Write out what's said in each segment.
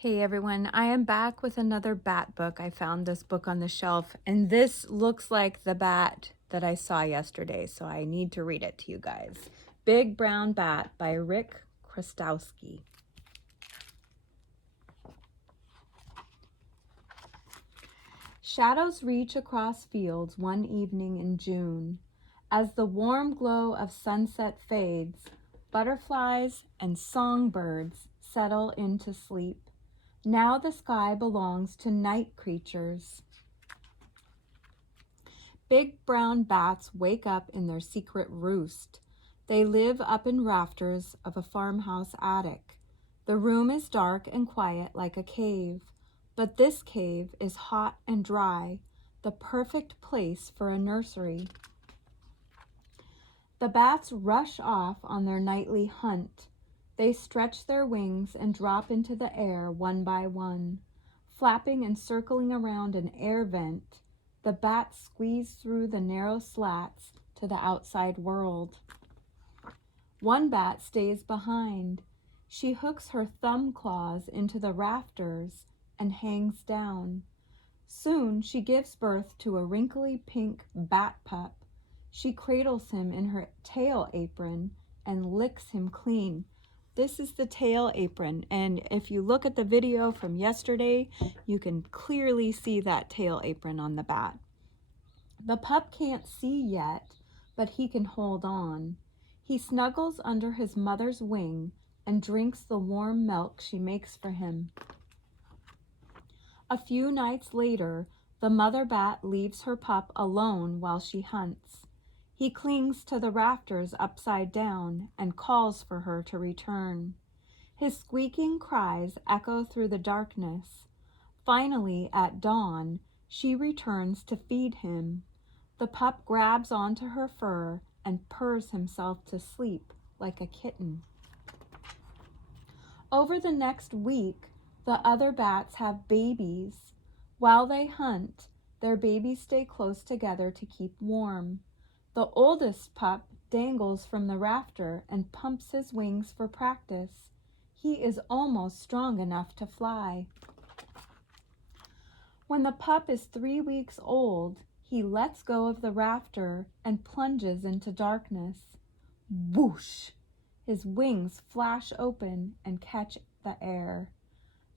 Hey everyone, I am back with another bat book. I found this book on the shelf, and this looks like the bat that I saw yesterday, so I need to read it to you guys. Big Brown Bat by Rick Chrustowski. Shadows reach across fields one evening in June. As the warm glow of sunset fades, butterflies and songbirds settle into sleep. Now the sky belongs to night creatures. Big brown bats wake up in their secret roost. They live up in rafters of a farmhouse attic. The room is dark and quiet like a cave, but this cave is hot and dry, the perfect place for a nursery. The bats rush off on their nightly hunt. They stretch their wings and drop into the air one by one. Flapping and circling around an air vent, the bats squeeze through the narrow slats to the outside world. One bat stays behind. She hooks her thumb claws into the rafters and hangs down. Soon she gives birth to a wrinkly pink bat pup. She cradles him in her tail apron and licks him clean. This is the tail apron, and if you look at the video from yesterday, you can clearly see that tail apron on the bat. The pup can't see yet, but he can hold on. He snuggles under his mother's wing and drinks the warm milk she makes for him. A few nights later, the mother bat leaves her pup alone while she hunts. He clings to the rafters upside down and calls for her to return. His squeaking cries echo through the darkness. Finally, at dawn, she returns to feed him. The pup grabs onto her fur and purrs himself to sleep like a kitten. Over the next week, the other bats have babies. While they hunt, their babies stay close together to keep warm. The oldest pup dangles from the rafter and pumps his wings for practice. He is almost strong enough to fly. When the pup is 3 weeks old, he lets go of the rafter and plunges into darkness. Whoosh! His wings flash open and catch the air.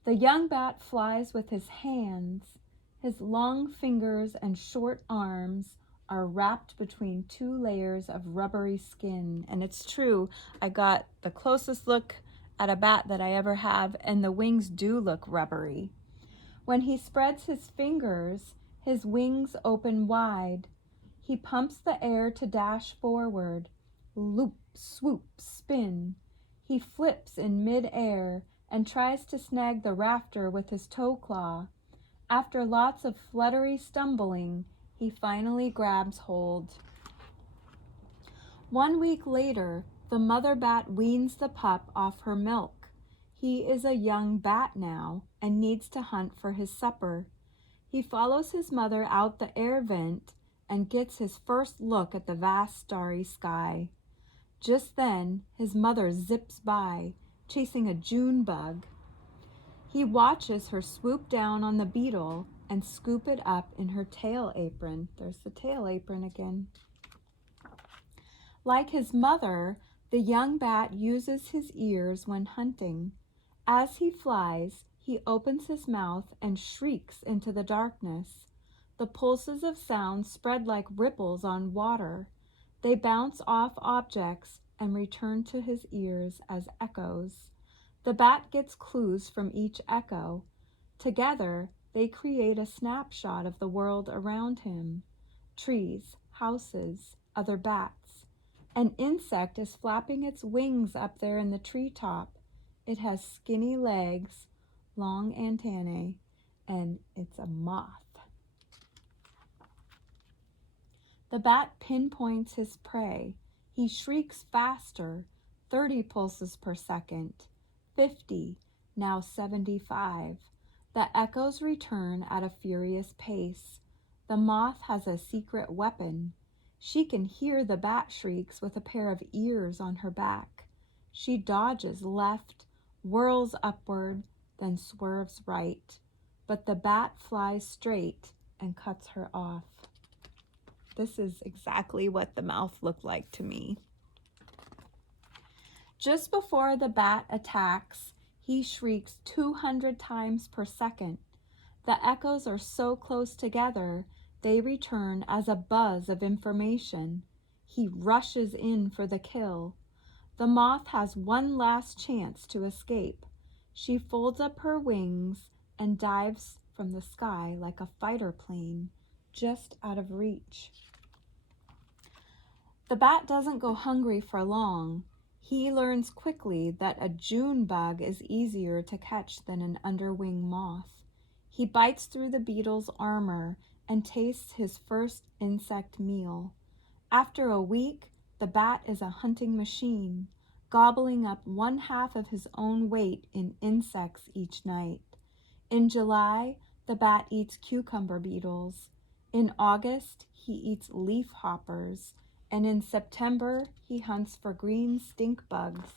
The young bat flies with his hands. His long fingers and short arms are wrapped between 2 layers of rubbery skin. And it's true, I got the closest look at a bat that I ever have, and the wings do look rubbery. When he spreads his fingers, his wings open wide. He pumps the air to dash forward. Loop, swoop, spin. He flips in mid-air and tries to snag the rafter with his toe claw. After lots of fluttery stumbling, he finally grabs hold. 1 week later, the mother bat weans the pup off her milk. He is a young bat now and needs to hunt for his supper. He follows his mother out the air vent and gets his first look at the vast starry sky. Just then, his mother zips by, chasing a June bug. He watches her swoop down on the beetle and scoop it up in her tail apron. There's the tail apron again. Like his mother, the young bat uses his ears when hunting. As he flies, he opens his mouth and shrieks into the darkness. The pulses of sound spread like ripples on water. They bounce off objects and return to his ears as echoes. The bat gets clues from each echo. Together, they create a snapshot of the world around him. Trees, houses, other bats. An insect is flapping its wings up there in the treetop. It has skinny legs, long antennae, and it's a moth. The bat pinpoints his prey. He shrieks faster, 30 pulses per second, 50, now 75. The echoes return at a furious pace. The moth has a secret weapon. She can hear the bat shrieks with a pair of ears on her back. She dodges left, whirls upward, then swerves right. But the bat flies straight and cuts her off. This is exactly what the mouth looked like to me. Just before the bat attacks, he shrieks 200 times per second. The echoes are so close together, they return as a buzz of information. He rushes in for the kill. The moth has one last chance to escape. She folds up her wings and dives from the sky like a fighter plane, just out of reach. The bat doesn't go hungry for long. He learns quickly that a June bug is easier to catch than an underwing moth. He bites through the beetle's armor and tastes his first insect meal. After a week, the bat is a hunting machine, gobbling up 1/2 of his own weight in insects each night. In July, the bat eats cucumber beetles. In August, he eats leaf hoppers. And in September, he hunts for green stink bugs.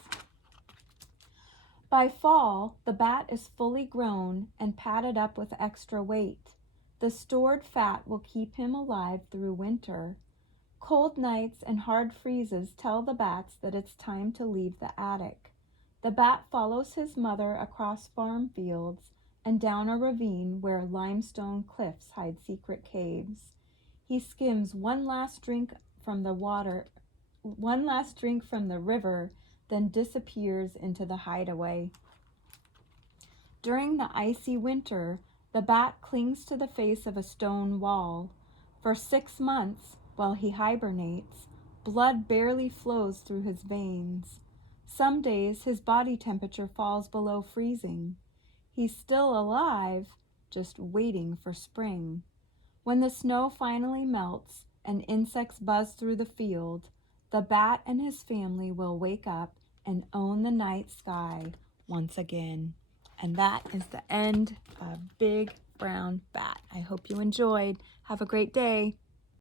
By fall, the bat is fully grown and padded up with extra weight. The stored fat will keep him alive through winter. Cold nights and hard freezes tell the bats that it's time to leave the attic. The bat follows his mother across farm fields and down a ravine where limestone cliffs hide secret caves. He skims one last drink from the river, then disappears into the hideaway. During the icy winter, the bat clings to the face of a stone wall. For 6 months, while he hibernates, blood barely flows through his veins. Some days his body temperature falls below freezing. He's still alive, just waiting for spring. When the snow finally melts and insects buzz through the field, the bat and his family will wake up and own the night sky once again. And that is the end of Big Brown Bat. I hope you enjoyed. Have a great day.